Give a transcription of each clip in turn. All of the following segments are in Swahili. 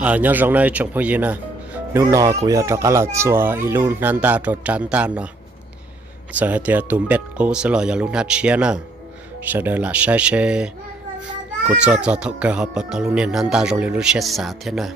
nhớ rằng này trong phong gì nè nếu nọ cũng cho cả là chùa ilu nan ta cho trán ta nọ sợ thì tụm bẹt cô sẽ lo cho luôn hát chia nè sợ đời là sai xe cô cho thọ cơ họ bắt đầu luôn nên nan ta rồi luôn sẽ xả thế nè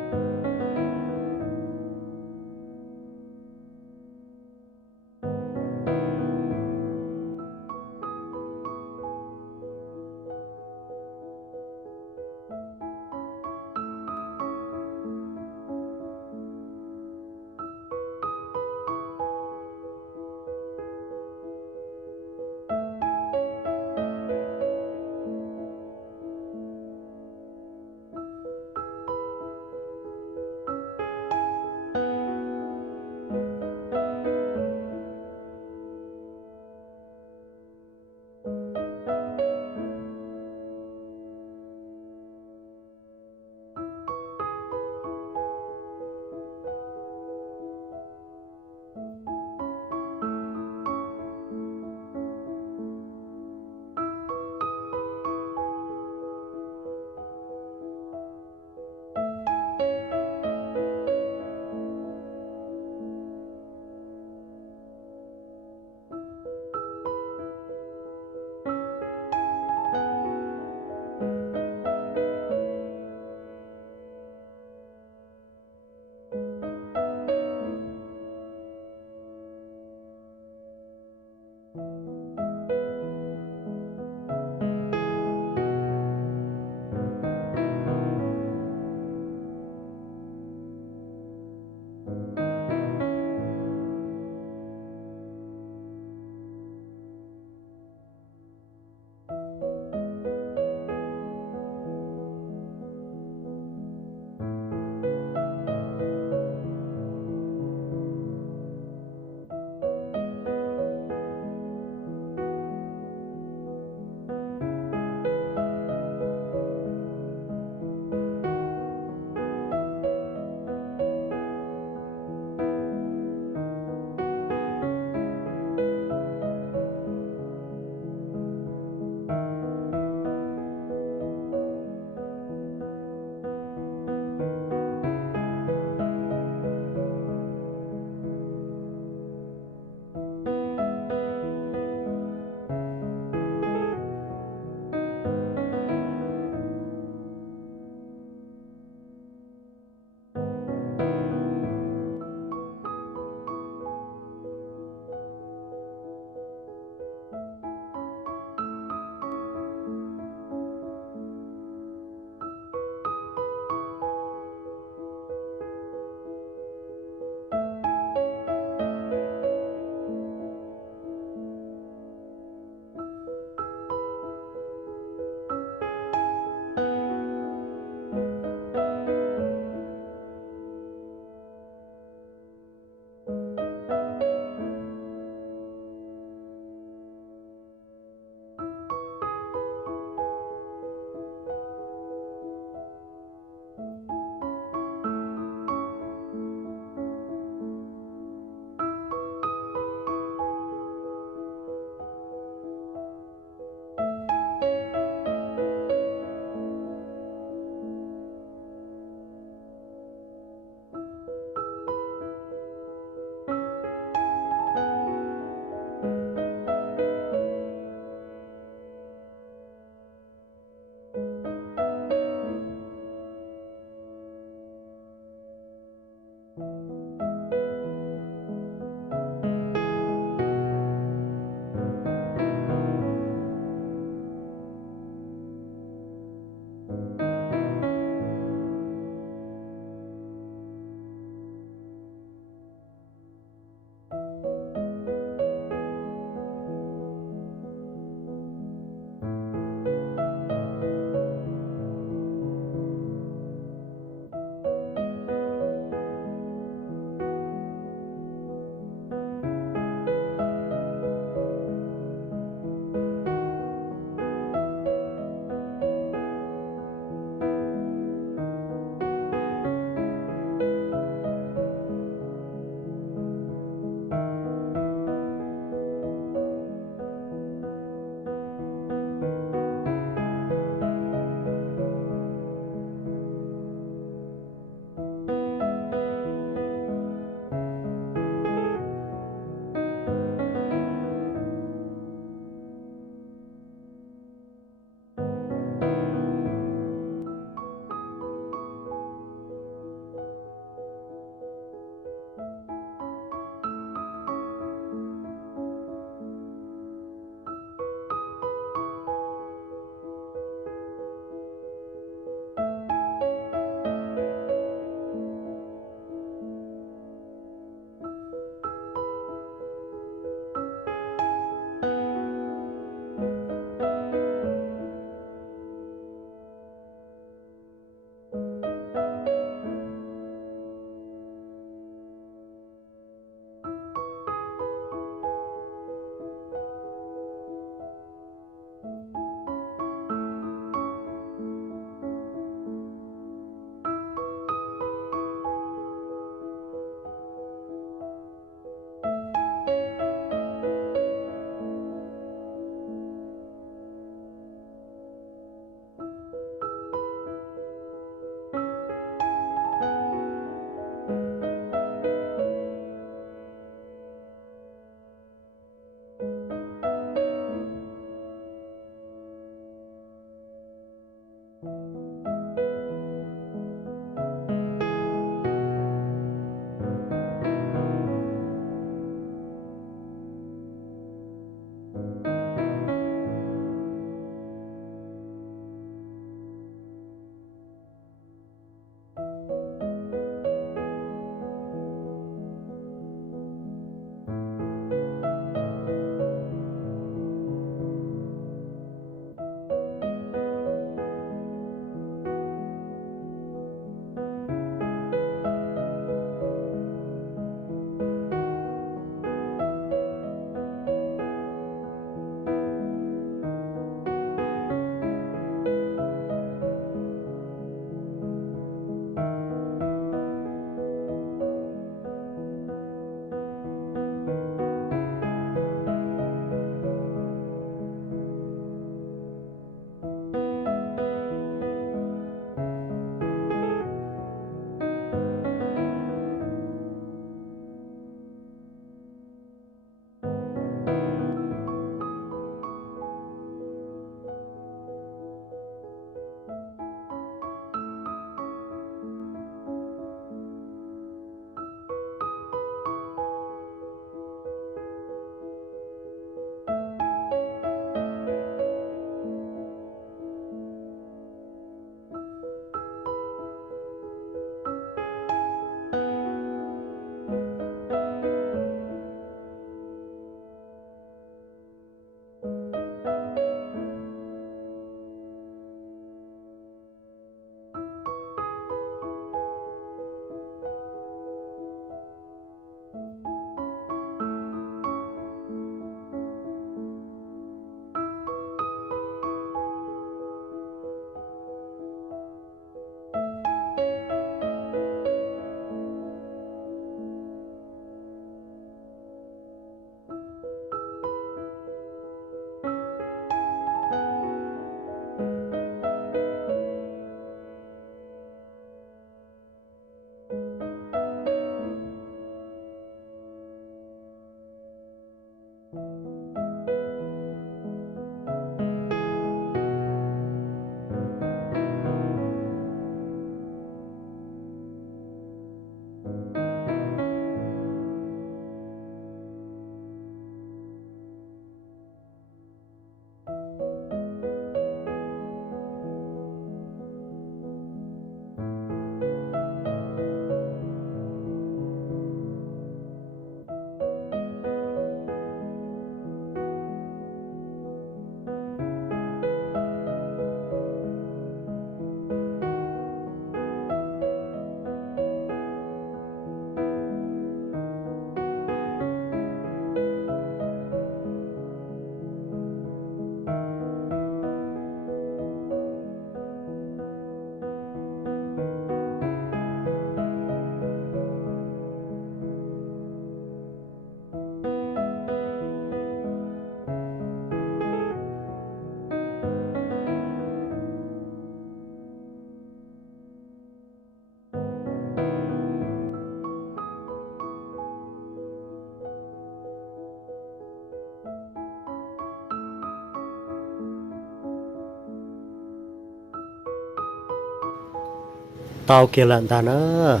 tàu kia lợn ta nữa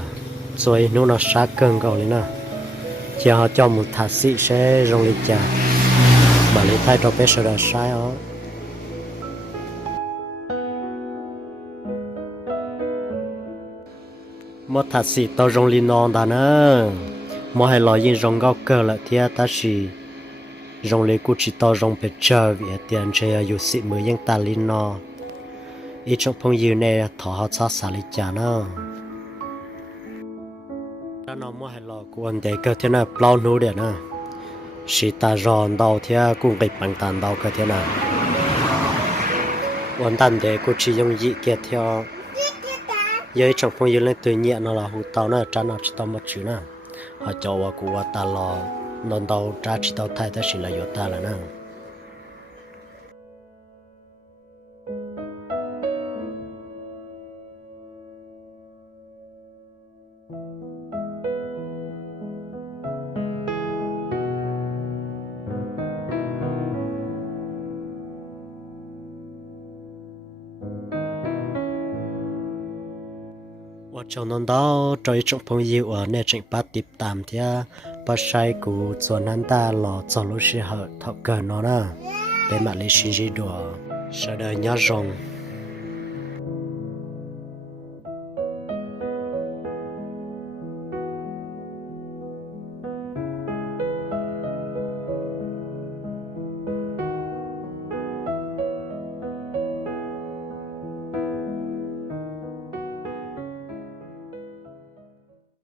rồi nó sát cơn cầu lên nè chỉ họ cho một thạch sĩ sẽ rong lịch trả mà lấy thay cho bé sợ là sai ó một thạch sĩ tàu rong lịch non ta nữa mỗi hai lò yên rong gạo cờ là thì ta chỉ rong lịch cũng chỉ tàu rong bị chờ vì tiền chơiอยู่สิมือยังตาลินนออีช่องพงยืนในถอเขาชอบสาลิจานะถ้าน้องมั่วให้รอกวนเด็กก็เท่านั้นเปล่าหนูเดียวนะสิตารอนดาวเท่ากุ้งไก่ปังตันดาวก็เท่านั้นวันตันเด็กกูchỉ用一个เท่ายี่ช่องพงยืนเล่นตัวเนี้ยนั่นแหละหูเต่าน่ะจ้าน่ะชิตามาชื่อนะเขาจะว่ากูว่าตาลอนอนดาวจ้าชิตาไทยแต่สิละอยู่ตาละนะ ว่าเจ้านั้นดาวใจจงพงยิวในจิงปัดติดตามที่ปัจจัยกูส่วนนั้นตาหล่อจอลุชิเหอะทับเกินนอนะเป็นมาเลเซียดัวเสด็จยาจง